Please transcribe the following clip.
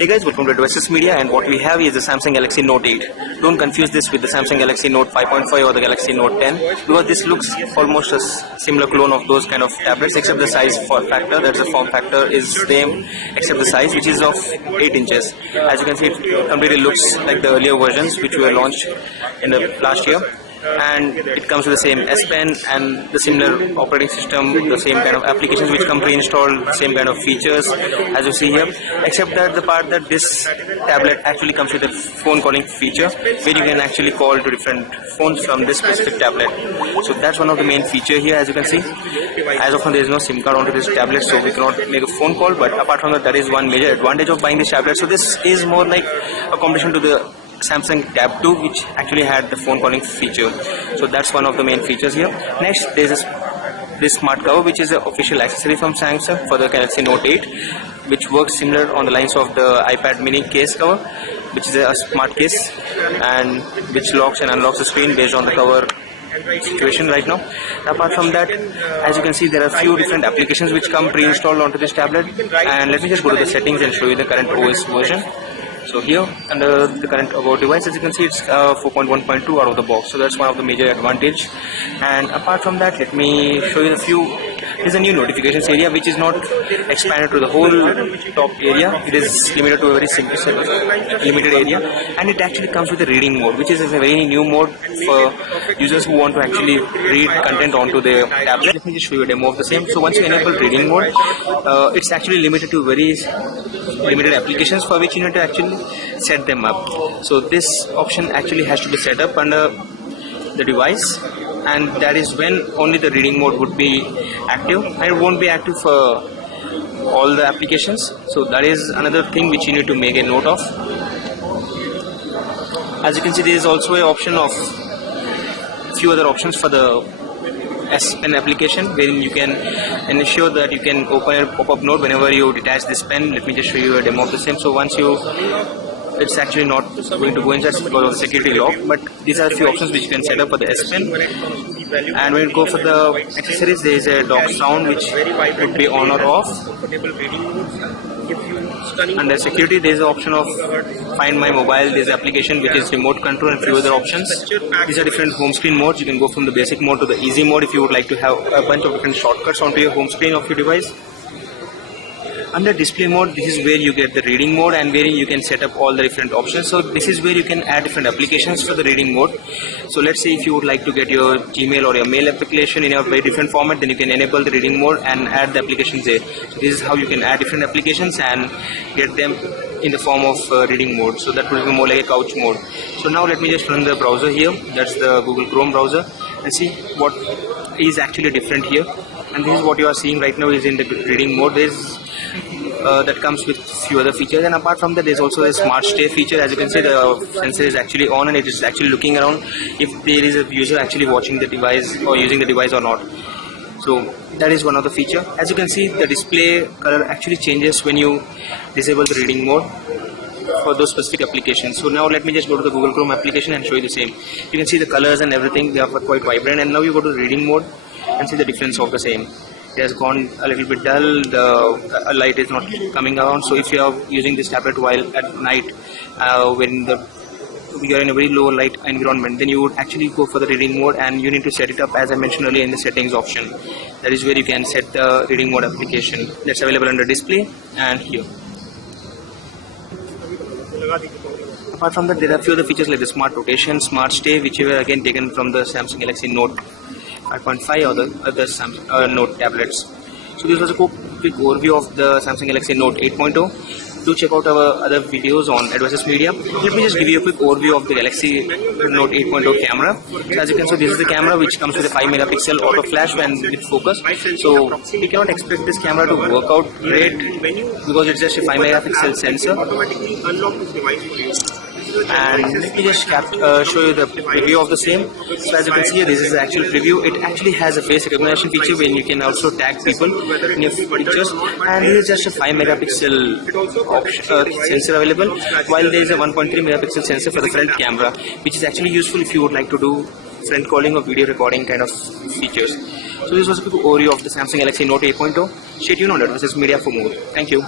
Hey guys, welcome to Advices Media, and what we have is the Samsung Galaxy Note 8. Don't confuse this with the Samsung Galaxy Note 5.5 or the Galaxy Note 10, because this looks almost a similar clone of those kind of tablets, except the size form factor. That's the form factor is same, except the size, which is of 8 inches. As you can see, it completely looks like the earlier versions which were launched in the last year. And it comes with the same S Pen and the similar operating system, the same kind of applications which come pre-installed, the same kind of features as you see here, except that the part that this tablet actually comes with a phone calling feature where you can actually call to different phones from this specific tablet. So that's one of the main feature here. As you can see, as of now there is no SIM card onto this tablet, so we cannot make a phone call, but apart from that, that is one major advantage of buying this tablet. So this is more like a competition to the Samsung Tab 2, which actually had the phone calling feature. So that's one of the main features here. Next, there's this smart cover, which is an official accessory from Samsung for the Galaxy Note 8, which works similar on the lines of the iPad mini case cover, which is a smart case and which locks and unlocks the screen based on the cover situation right now. Apart from that, as you can see, there are a few different applications which come pre-installed onto this tablet, and let me just go to the settings and show you the current OS version. So here, under the current about device, as you can see, it's 4.1.2 out of the box. So that's one of the major advantage. And apart from that, let me show you a few. There's a new notifications area which is not expanded to the whole top area. It is limited to a very simple limited area, and it actually comes with a reading mode, which is a very new mode for users who want to actually read content onto their tablet. Let me just show you a demo of the same. So once you enable reading mode, it's actually limited to very limited applications for which you need to actually set them up. So this option actually has to be set up under the device, and that is when only the reading mode would be active, and it won't be active for all the applications. So that is another thing which you need to make a note of. As you can see, there is also an option of few other options for the S Pen application, wherein you can ensure that you can open a pop-up note whenever you detach this pen. Let me just show you a demo of the same. So once it's actually not going to go inside because of the security lock, but these are a few options which you can set up for the S Pen. And when you go for the accessories, there is a dock sound which would be on or off. Under security, there is an option of Find My Mobile. There is an application which is remote control and few other options. These are different home screen modes. You can go from the basic mode to the easy mode if you would like to have a bunch of different shortcuts onto your home screen of your device. Under display mode, this is where you get the reading mode and where you can set up all the different options. So this is where you can add different applications for the reading mode. So let's say if you would like to get your Gmail or your mail application in a very different format, then you can enable the reading mode and add the applications there. So this is how you can add different applications and get them in the form of reading mode. So that will be more like a couch mode. So now let me just run the browser here. That's the Google Chrome browser, and see what is actually different here. And this is what you are seeing right now is in the reading mode. That comes with few other features, and apart from that, there's also a smart stay feature. As you can see, the sensor is actually on and it is actually looking around if there is a user actually watching the device or using the device or not. So that is one of the feature. As you can see, the display color actually changes when you disable the reading mode for those specific applications. So now let me just go to the Google Chrome application and show you the same. You can see the colors and everything, they are quite vibrant, and now you go to the reading mode and see the difference of the same. It has gone a little bit dull, the light is not coming around. So if you are using this tablet while at night, when you are in a very low light environment, then you would actually go for the reading mode, and you need to set it up as I mentioned earlier in the settings option. That is where you can set the reading mode application. That's available under display and here. Apart from that, there are a few other features like the smart rotation, smart stay, which were again taken from the Samsung Galaxy Note 5.5 or the other Samsung Note tablets. So this was a quick overview of the Samsung Galaxy Note 8.0. Do check out our other videos on Advices Media. Let me just give you a quick overview of the Galaxy Note 8.0 camera. So as you can see, this is the camera which comes with a 5 megapixel auto flash and with focus. So we cannot expect this camera to work out great because it's just a 5 megapixel sensor. And let me just show you the preview of the same. So as you can see here, this is the actual preview. It actually has a face recognition feature where you can also tag people in your pictures, and this is just a 5 megapixel sensor available, while there is a 1.3 megapixel sensor for the front camera, which is actually useful if you would like to do friend calling or video recording kind of features. So this was a quick overview of the Samsung Galaxy Note 8.0. Stay tuned on Advices Media for more. Thank you.